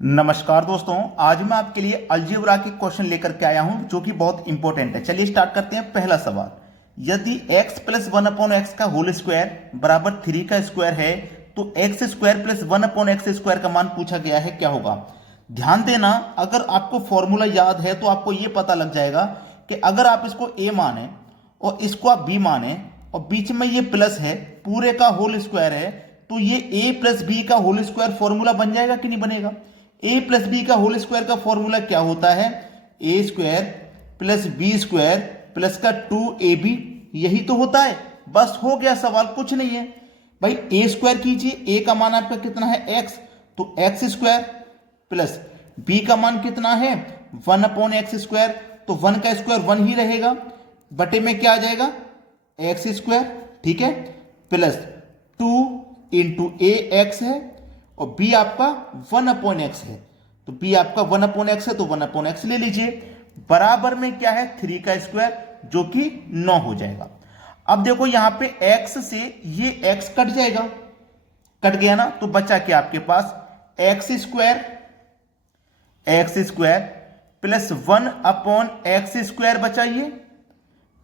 नमस्कार दोस्तों, आज मैं आपके लिए अलजेब्रा की क्वेश्चन लेकर के आया हूं जो कि बहुत इंपॉर्टेंट है। चलिए स्टार्ट करते हैं। पहला सवाल, यदि x plus one upon x का होल स्क्वायर बराबर 3 का स्क्वायर है तो x square plus one upon X square का मान पूछा गया है, क्या होगा। ध्यान देना, अगर आपको फॉर्मूला याद है तो आपको यह पता लग जाएगा कि अगर आप इसको a माने और इसको आप b माने और बीच में ये प्लस है, पूरे का होल स्क्वायर है, तो ये a प्लस बी का होल स्क्वायर फॉर्मूला बन जाएगा कि नहीं बनेगा। ए प्लस बी का होल स्क्वायर का फॉर्मूला क्या होता है, A square plus B square plus का 2ab, यही तो होता है। बस हो गया सवाल, कुछ नहीं है भाई। ए स्क्वायर कीजिए, ए का मान आपका कितना है x, तो एक्स स्क्वायर प्लस बी का मान कितना है 1 अपॉन एक्स स्क्वायर, तो 1 का स्क्वायर 1 ही रहेगा, बटे में क्या आ जाएगा एक्स स्क्वायर, ठीक है, प्लस 2 इंटू ए एक्स है और b आपका 1 अपॉन एक्स है, तो b आपका 1 अपॉन एक्स है तो 1 अपॉन एक्स ले लीजिए। बराबर में क्या है 3 का स्क्वायर जो कि 9 हो जाएगा। अब देखो यहां पे x से ये x कट जाएगा, कट गया ना, तो बचा क्या आपके पास X square plus 1 upon X square बचा, ये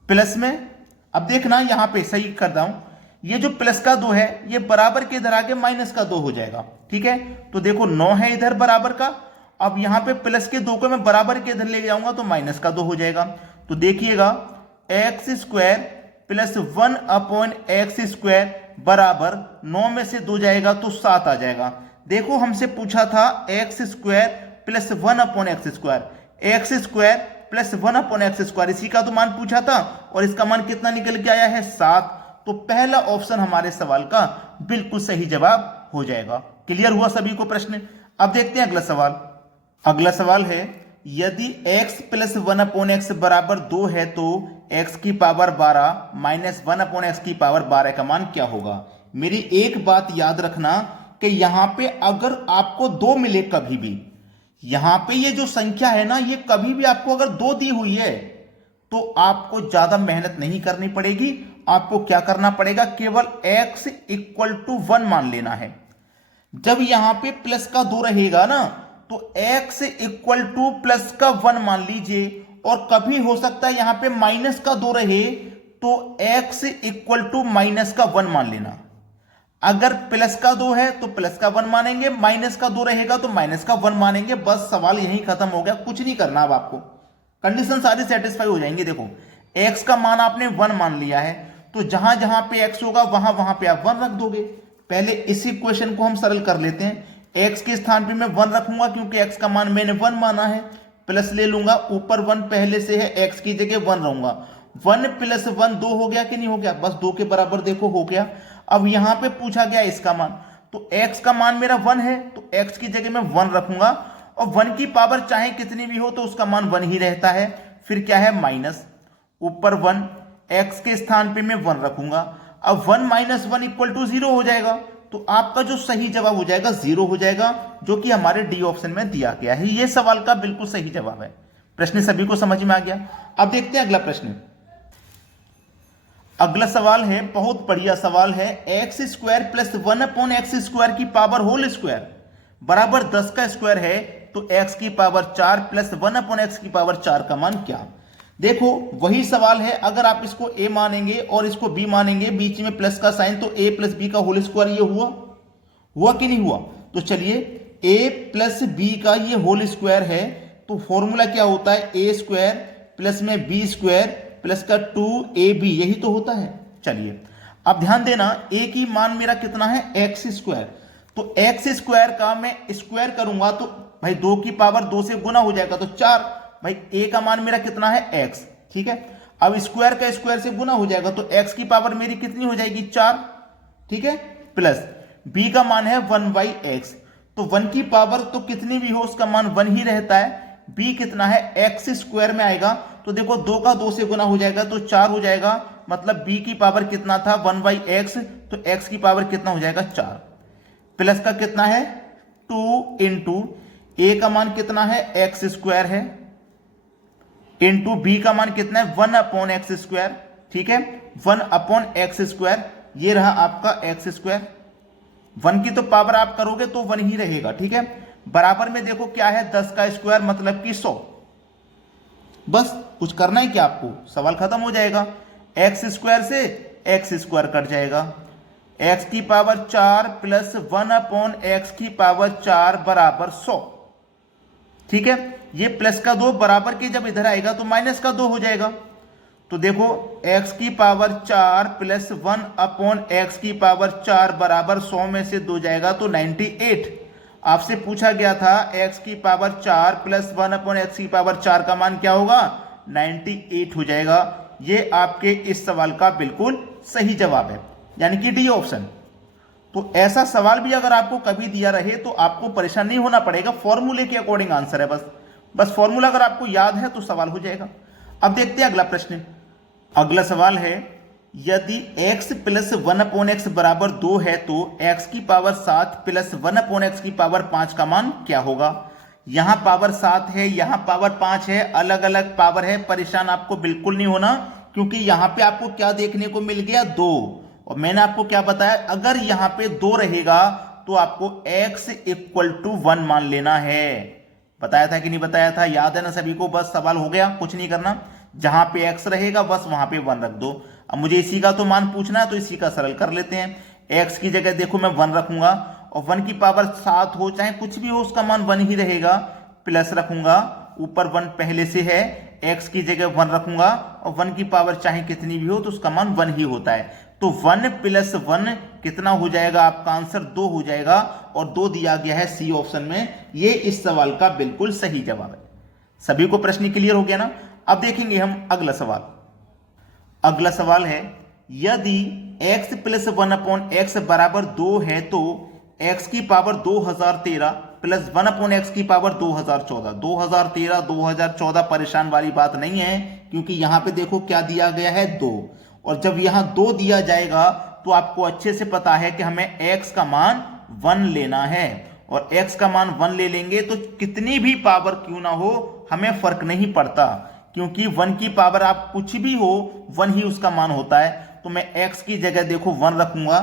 प्लस में। अब देखना यहां पे सही कर रहा हूं, ये जो प्लस का 2 है ये बराबर के इधर आके माइनस का 2 हो जाएगा, ठीक है। तो देखो 9 है इधर बराबर का, अब यहां पे प्लस के 2 को मैं बराबर के इधर ले जाऊंगा तो माइनस का 2 हो जाएगा। तो देखिएगा x square plus 1 upon X square बराबर 9 में से 2 जाएगा तो 7 आ जाएगा। देखो हमसे पूछा था x square plus 1 upon X square, x square plus 1 upon X square, इसी का तो मान पूछा था और इसका मान कितना निकल के आया है 7। तो पहला ऑप्शन हमारे सवाल का बिल्कुल सही जवाब हो जाएगा। क्लियर हुआ सभी को प्रश्न। अब देखते हैं अगला सवाल। अगला सवाल है, यदि x प्लस 1 अपॉन एक्स बराबर 2 है तो x की पावर 12 माइनस 1 अपॉन एक्स की पावर 12 का मान क्या होगा। मेरी एक बात याद रखना कि यहां पे अगर आपको 2 मिले कभी भी, यहां पे ये जो संख्या है ना, ये कभी भी आपको अगर 2 दी हुई है तो आपको ज्यादा मेहनत नहीं करनी पड़ेगी। आपको क्या करना पड़ेगा, केवल x इक्वल टू 1 मान लेना है। जब यहां पे प्लस का 2 रहेगा ना तो x इक्वल टू प्लस का 1 मान लीजिए, और कभी हो सकता है यहां पे माइनस का 2 रहे तो x इक्वल टू माइनस का 1 मान लेना। अगर प्लस का 2 है तो प्लस का 1 मानेंगे, माइनस का 2 रहेगा तो माइनस का 1 मानेंगे। बस सवाल यहीं खत्म हो गया, कुछ नहीं करना। अब आपको कंडीशन सारी सेटिस्फाई हो जाएंगी। देखो x का मान आपने 1 मान लिया है, तो जहां जहां पे x होगा वहां वहां पे आप 1 रख दोगे। पहले इस इक्वेशन को हम सरल कर लेते हैं। x के स्थान पे मैं 1 रखूंगा क्योंकि x का मान मैंने 1 माना है, प्लस ले लूंगा, ऊपर 1 पहले से है, x की जगह 1 रहूंगा। 1 प्लस 1 2 हो गया कि नहीं हो गया, बस 2 के बराबर देखो हो गया। अब यहां पे पूछा गया इसका मान, तो x का मान मेरा 1 है तो x की जगह मैं 1 रखूंगा, और 1 की पावर चाहे कितनी भी हो तो उसका मान 1 ही रहता है। फिर क्या है माइनस, ऊपर 1, x के स्थान पे मैं 1 रखूंगा। अब 1 माइनस 1 इक्वल टू 0 हो जाएगा, तो आपका जो सही जवाब हो जाएगा 0 हो जाएगा, जो कि हमारे डी ऑप्शन में दिया गया है। यह सवाल का बिल्कुल सही जवाब है। प्रश्न सभी को समझ में आ गया। अब देखते हैं अगला प्रश्न। अगला सवाल है, बहुत बढ़िया सवाल है। X square plus 1 upon X square की पावर होल स्क्वायर बराबर 10 का स्क्वायर है, तो x की पावर 4 प्लस 1 अपॉन एक्स की पावर 4 का मान क्या। देखो वही सवाल है, अगर आप इसको a मानेंगे और इसको b मानेंगे, बीच में प्लस का साइन, तो a प्लस बी का होल स्क्वायर ये हुआ कि नहीं हुआ। तो चलिए a प्लस बी का ये होल स्क्वायर है, तो फॉर्मूला क्या होता है, a स्क्वायर प्लस में b स्क्वायर प्लस का 2ab, यही तो होता है। चलिए अब ध्यान देना, a की मान मेरा कितना है एक्स स्क्वायर, तो एक्स स्क्वायर का मैं स्क्वायर करूंगा तो भाई 2 की पावर 2 से गुना हो जाएगा तो 4। भाई a का मान मेरा कितना है x, ठीक है। अब स्क्वायर का स्क्वायर से गुना हो जाएगा तो x की पावर मेरी कितनी हो जाएगी 4, ठीक है, प्लस b का मान है 1/x, तो 1 की पावर तो कितनी भी हो उसका मान 1 ही रहता है। b कितना है x स्क्वायर में आएगा, तो देखो 2 का 2 से गुना हो जाएगा तो 4 हो जाएगा, मतलब b की पावर कितना था 1/x, तो x की पावर कितना हो जाएगा 4, प्लस का कितना है 2 इंटू a का मान कितना है एक्स स्क्वायर है, इंटू बी का मान कितना है 1 अपॉन एक्स स्क्वायर, ठीक है, 1 अपॉन एक्स स्क्वायर, ये रहा आपका एक्स स्क्वायर। 1 की तो पावर आप करोगे तो 1 ही रहेगा, ठीक है, बराबर में देखो क्या है 10 का स्क्वायर मतलब कि 100। बस कुछ करना है क्या आपको, सवाल खत्म हो जाएगा। एक्स स्क्वायर से एक्स स्क्वायर कट जाएगा, एक्स की पावर 4 प्लस 1 अपॉन एक्स की पावर 4 बराबर 100। ठीक है, ये प्लस का 2 बराबर के जब इधर आएगा तो माइनस का 2 हो जाएगा। तो देखो x की पावर 4 प्लस 1 अपॉन एक्स की पावर 4 बराबर 100 में से 2 जाएगा तो 98। आपसे पूछा गया था x की पावर 4 प्लस 1 अपॉन एक्स की पावर 4 का मान क्या होगा, 98 हो जाएगा। ये आपके इस सवाल का बिल्कुल सही जवाब है, यानी कि डी ऑप्शन। तो ऐसा सवाल भी अगर आपको कभी दिया रहे तो आपको परेशान नहीं होना पड़ेगा, फॉर्मूले के अकॉर्डिंग आंसर है। बस फॉर्मूला अगर आपको याद है तो सवाल हो जाएगा। अब देखते हैं अगला प्रश्न। अगला सवाल है, यदि x प्लस 1 अपॉन एक्स बराबर 2 है तो x की पावर 7 प्लस 1 अपॉन एक्स की पावर 5 का मान क्या होगा। यहां पावर 7 है, यहां पावर 5 है, अलग अलग पावर है। परेशान आपको बिल्कुल नहीं होना, क्योंकि यहां पे आपको क्या देखने को मिल गया, 2। और मैंने आपको क्या बताया, अगर यहां पे 2 रहेगा तो आपको x इक्वल टू 1 मान लेना है। बताया था कि नहीं बताया था, याद है ना सभी को। बस सवाल हो गया, कुछ नहीं करना। जहां पे x रहेगा बस वहां पे 1 रख दो। अब मुझे इसी का तो मान पूछना है तो इसी का सरल कर लेते हैं। x की जगह देखो मैं 1 रखूंगा, और 1 की पावर 7 हो चाहे कुछ भी हो उसका मान 1 ही रहेगा। प्लस रखूंगा, ऊपर 1 पहले से है, x की जगह 1 रखूंगा, और 1 की पावर चाहे कितनी भी हो तो उसका मान 1 ही होता है। तो 1 प्लस 1 कितना हो जाएगा, आपका आंसर 2 हो जाएगा। और 2 दिया गया है सी ऑप्शन में। ये इस सवाल का बिल्कुल सही जवाब है। सभी को प्रश्न क्लियर हो गया ना। अब देखेंगे हम अगला सवाल। अगला सवाल है, यदि x प्लस 1 अपॉन एक्स बराबर 2 है तो x की पावर 2013 प्लस 1 अपॉन एक्स की पावर 2014। 2013 2014 परेशान वाली बात नहीं है, क्योंकि यहां पे देखो क्या दिया गया है, 2। और जब यहां 2 दिया जाएगा तो आपको अच्छे से पता है कि हमें x का मान 1 लेना है। और x का मान 1 ले लेंगे तो कितनी भी पावर क्यों ना हो हमें फर्क नहीं पड़ता, क्योंकि 1 की पावर आप कुछ भी हो 1 ही उसका मान होता है। तो मैं x की जगह देखो 1 रखूंगा,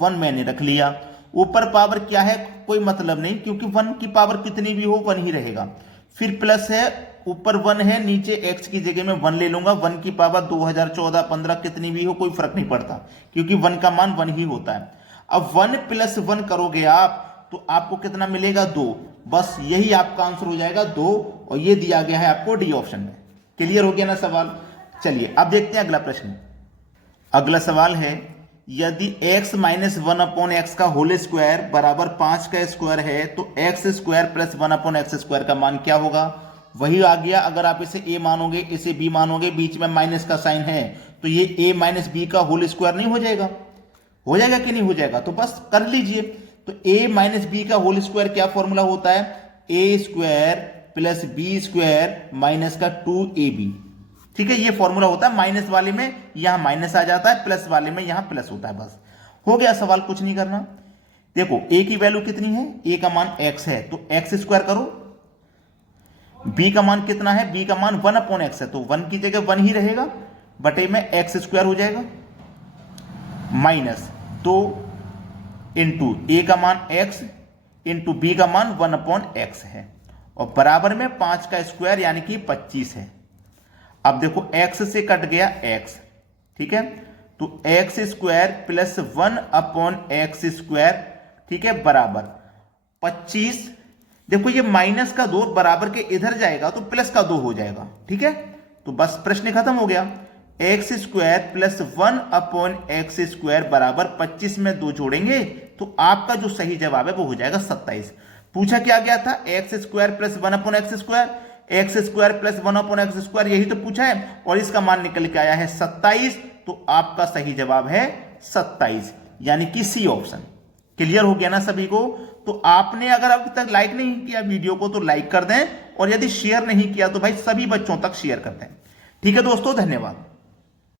1 मैंने रख लिया। ऊपर पावर क्या है कोई मतलब नहीं, क्योंकि 1 की पावर कितनी भी हो 1 ही रहेगा। फिर प्लस है, ऊपर 1 है, नीचे x की जगह में 1 ले लूंगा। 1 की पावर 2014 15 कितनी भी हो कोई फर्क नहीं पड़ता, क्योंकि 1 का मान 1 ही होता है। अब 1 प्लस 1 करोगे आप तो आपको कितना मिलेगा, 2। बस यही आपका आंसर हो जाएगा 2, और ये दिया गया है आपको डी ऑप्शन में। क्लियर हो गया ना सवाल। चलिए अब देखते हैं अगला प्रश्न। अगला सवाल है, यदि x माइनस 1 अपॉन एक्स का होल स्क्वायर बराबर 5 का स्क्वायर है तो x square plus 1 upon X square का मान क्या होगा। वही आ गया, अगर आप इसे a मानोगे इसे b मानोगे, बीच में माइनस का साइन है तो ये a माइनस बी का होल स्क्वायर नहीं हो जाएगा। हो जाएगा कि नहीं हो जाएगा, तो बस कर लीजिए। तो a माइनस बी का होल स्क्वायर क्या फॉर्मूला होता है, a square plus B square minus का 2ab। ठीक है, ये फॉर्मूला होता है। माइनस वाले में यहां माइनस आ जाता है, प्लस वाले में यहां प्लस होता है। बस हो गया सवाल, कुछ नहीं करना। देखो a की वैल्यू कितनी है, a का मान x है तो x स्क्वायर करो। b का मान कितना है, b का मान 1 अपॉन एक्स है तो 1 की जगह 1 ही रहेगा, बटे में x स्क्वायर हो जाएगा माइनस 2 इंटू a का मान x इंटू b का मान 1 अपॉन एक्स है, और बराबर में 5 का स्क्वायर यानी कि 25 है। अब देखो x से कट गया x, ठीक है, तो x square plus 1 upon X square, ठीक है, बराबर 25। देखो ये माइनस का 2 बराबर के इधर जाएगा तो प्लस का 2 हो जाएगा। ठीक है, तो बस प्रश्न खत्म हो गया। X square plus 1 upon X square बराबर 25 में 2 जोड़ेंगे तो आपका जो सही जवाब है वो हो जाएगा 27। पूछा क्या गया था, x square plus 1 upon X square, x square plus 1 upon X square, यही तो पूछा है, और इसका मान निकल के आया है 27। तो आपका सही जवाब है 27, यानी कि सी ऑप्शन। क्लियर हो गया ना सभी को। तो आपने अगर अभी तक लाइक नहीं किया वीडियो को तो लाइक कर दें, और यदि शेयर नहीं किया तो भाई सभी बच्चों तक शेयर कर दें। ठीक है दोस्तों, धन्यवाद।